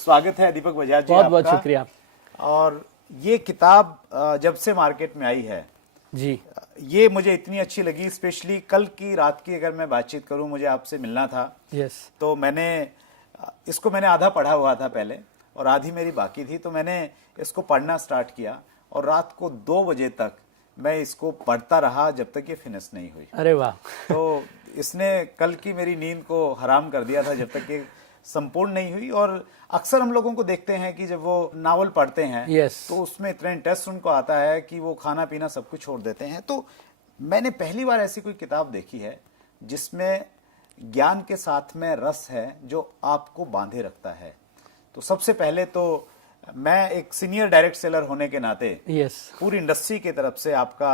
स्वागत है दीपक बजाज जी, बहुत बहुत आपका। शुक्रिया। और ये किताब जब से मार्केट में आई है जी, ये मुझे इतनी अच्छी लगी, स्पेशली कल की रात की अगर मैं बातचीत करूं, मुझे आपसे मिलना था। यस। तो मैंने आधा पढ़ा हुआ था पहले और आधी मेरी बाकी थी, तो मैंने इसको पढ़ना स्टार्ट किया और रात को 2 बजे तक मैं इसको पढ़ता रहा जब तक ये फिनिश नहीं हुई। अरे वाह। तो इसने कल की मेरी नींद को हराम कर दिया था जब तक ये संपूर्ण नहीं हुई। और अक्सर हम लोगों को देखते हैं कि जब वो नावल पढ़ते हैं Yes. तो उसमें इतना इंटरेस्ट उनको आता है कि वो खाना पीना सब कुछ छोड़ देते हैं। तो मैंने पहली बार ऐसी कोई किताब देखी है जिसमें ज्ञान के साथ में रस है जो आपको बांधे रखता है। तो सबसे पहले तो मैं एक सीनियर डायरेक्ट सेलर होने के नाते यस, पूरी इंडस्ट्री की तरफ से आपका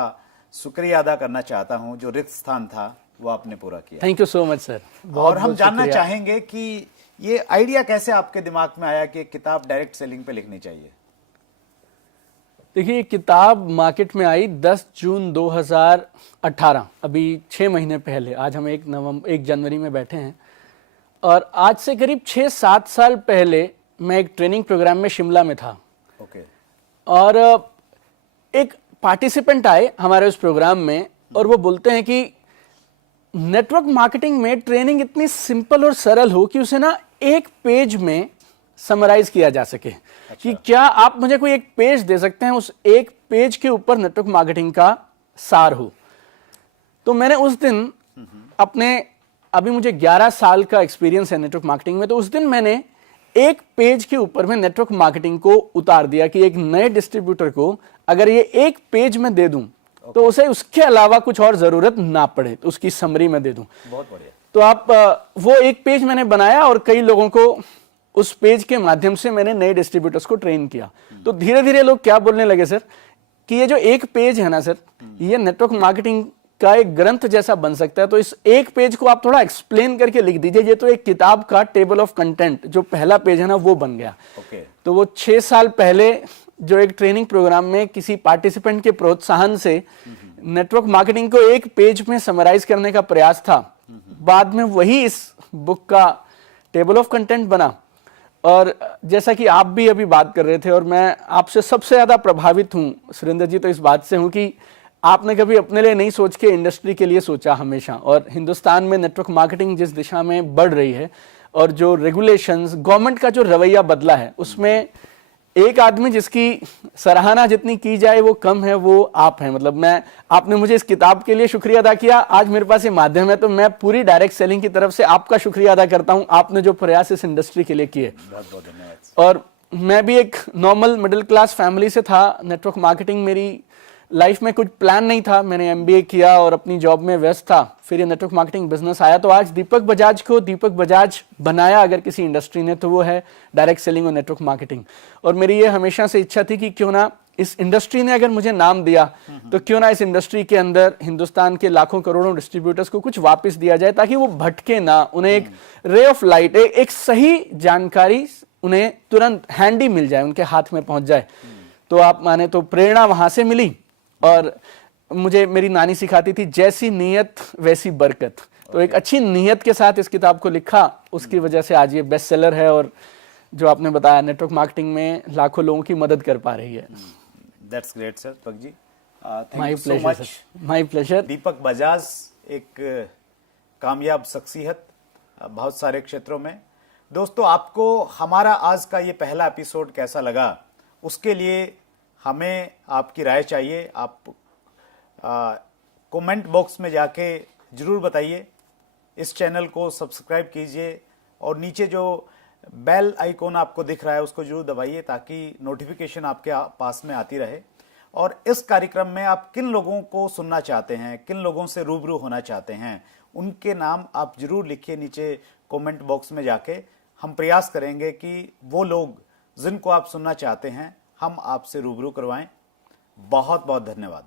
शुक्रिया अदा करना चाहता हूं। जो रिक्त स्थान था वो आपने पूरा किया। Thank you so much sir. और हम जानना चाहेंगे कि ये आइडिया कैसे आपके दिमाग में आया कि एक किताब डायरेक्ट सेलिंग पे लिखनी चाहिए। देखिए, किताब मार्केट में आई 10 जून 2018, अभी 6 महीने पहले। आज हम 1 जनवरी में बैठे हैं और आज से करीब 6-7 साल पहले मैं एक ट्रेनिंग प्रोग्राम में शिमला में था। ओके। और एक पार्टिसिपेंट आए हमारे उस प्रोग्राम में और वो बोलते हैं कि नेटवर्क मार्केटिंग में ट्रेनिंग इतनी सिंपल और सरल हो कि उसे ना एक पेज में समराइज किया जा सके। कि क्या आप मुझे कोई एक पेज दे सकते हैं, उस एक पेज के ऊपर नेटवर्क मार्केटिंग का सार हो। तो मैंने उस दिन अभी मुझे 11 साल का एक्सपीरियंस है नेटवर्क मार्केटिंग में, तो उस दिन मैंने एक पेज के ऊपर में नेटवर्क मार्केटिंग को उतार दिया कि एक नए डिस्ट्रीब्यूटर को अगर ये एक पेज में दे दूं तो उसे उसके अलावा कुछ और जरूरत ना पड़े, तो उसकी समरी में दे दूं। बहुत बढ़िया। तो आप वो एक पेज मैंने बनाया और कई लोगों को उस पेज के माध्यम से मैंने नए डिस्ट्रीब्यूटर्स को ट्रेन किया। तो धीरे धीरे लोग क्या बोलने लगे सर कि ये जो एक पेज है ना सर, ये नेटवर्क मार्केटिंग का एक ग्रंथ जैसा बन सकता है। तो इस एक पेज को आप थोड़ा एक्सप्लेन करके लिख दीजिए। ये तो एक किताब का टेबल ऑफ कंटेंट जो पहला पेज है ना वो बन गया। तो वो 6 साल पहले जो एक ट्रेनिंग प्रोग्राम में किसी पार्टिसिपेंट के प्रोत्साहन से नेटवर्क मार्केटिंग को एक पेज में समराइज करने का प्रयास था, बाद में वही इस बुक का टेबल ऑफ कंटेंट बना। और जैसा कि आप भी अभी बात कर रहे थे और मैं आपसे सबसे ज्यादा प्रभावित हूं सुरेंद्र जी, तो इस बात से हूं कि आपने कभी अपने लिए नहीं सोच के इंडस्ट्री के लिए सोचा हमेशा। और हिंदुस्तान में नेटवर्क मार्केटिंग जिस दिशा में बढ़ रही है और जो रेगुलेशंस, गवर्नमेंट का जो रवैया बदला है, उसमें एक आदमी जिसकी सराहना जितनी की जाए वो कम है, वो आप हैं। मतलब आपने मुझे इस किताब के लिए शुक्रिया अदा किया, आज मेरे पास ये माध्यम है, तो मैं पूरी डायरेक्ट सेलिंग की तरफ से आपका शुक्रिया अदा करता हूं। आपने जो प्रयास इस इंडस्ट्री के लिए किए। बहुत बहुत धन्यवाद। और मैं भी एक नॉर्मल मिडिल क्लास फैमिली से था। नेटवर्क मार्केटिंग मेरी लाइफ में कुछ प्लान नहीं था। मैंने MBA किया और अपनी जॉब में व्यस्त था, फिर ये नेटवर्क मार्केटिंग बिजनेस आया। तो आज दीपक बजाज को दीपक बजाज बनाया अगर किसी इंडस्ट्री ने, तो वो है डायरेक्ट सेलिंग और नेटवर्क मार्केटिंग। और मेरी ये हमेशा से इच्छा थी कि क्यों ना इस इंडस्ट्री ने अगर मुझे नाम दिया तो क्यों ना इस इंडस्ट्री के अंदर हिंदुस्तान के लाखों करोड़ों डिस्ट्रीब्यूटर्स को कुछ वापस दिया जाए, ताकि वो भटके ना, उन्हें एक रे ऑफ लाइट, एक सही जानकारी उन्हें तुरंत हैंडी मिल जाए, उनके हाथ में पहुंच जाए। तो आप माने तो प्रेरणा वहां से मिली। और मुझे मेरी नानी सिखाती थी, जैसी नीयत वैसी बरकत। तो एक अच्छी नीयत के साथ इस किताब को लिखा, उसकी वजह से आज ये बेस्ट सेलर है और जो आपने बताया नेटवर्क मार्केटिंग में लाखों लोगों की मदद कर पा रही है। That's great sir, Deepak ji. My thank you so much. My pleasure. Deepak Bajaj एक कामयाब शख्सियत बहुत सारे क्षेत्रों में। दोस्तों, आपको हमारा आज का ये पहला एपिसोड कैसा लगा, उसके लिए हमें आपकी राय चाहिए। आप कमेंट बॉक्स में जाके जरूर बताइए। इस चैनल को सब्सक्राइब कीजिए और नीचे जो बेल आइकॉन आपको दिख रहा है उसको जरूर दबाइए, ताकि नोटिफिकेशन आपके पास में आती रहे। और इस कार्यक्रम में आप किन लोगों को सुनना चाहते हैं, किन लोगों से रूबरू होना चाहते हैं, उनके नाम आप जरूर लिखिए नीचे कमेंट बॉक्स में जाके। हम प्रयास करेंगे कि वो लोग जिनको आप सुनना चाहते हैं हम आपसे रूबरू करवाएं। बहुत बहुत धन्यवाद।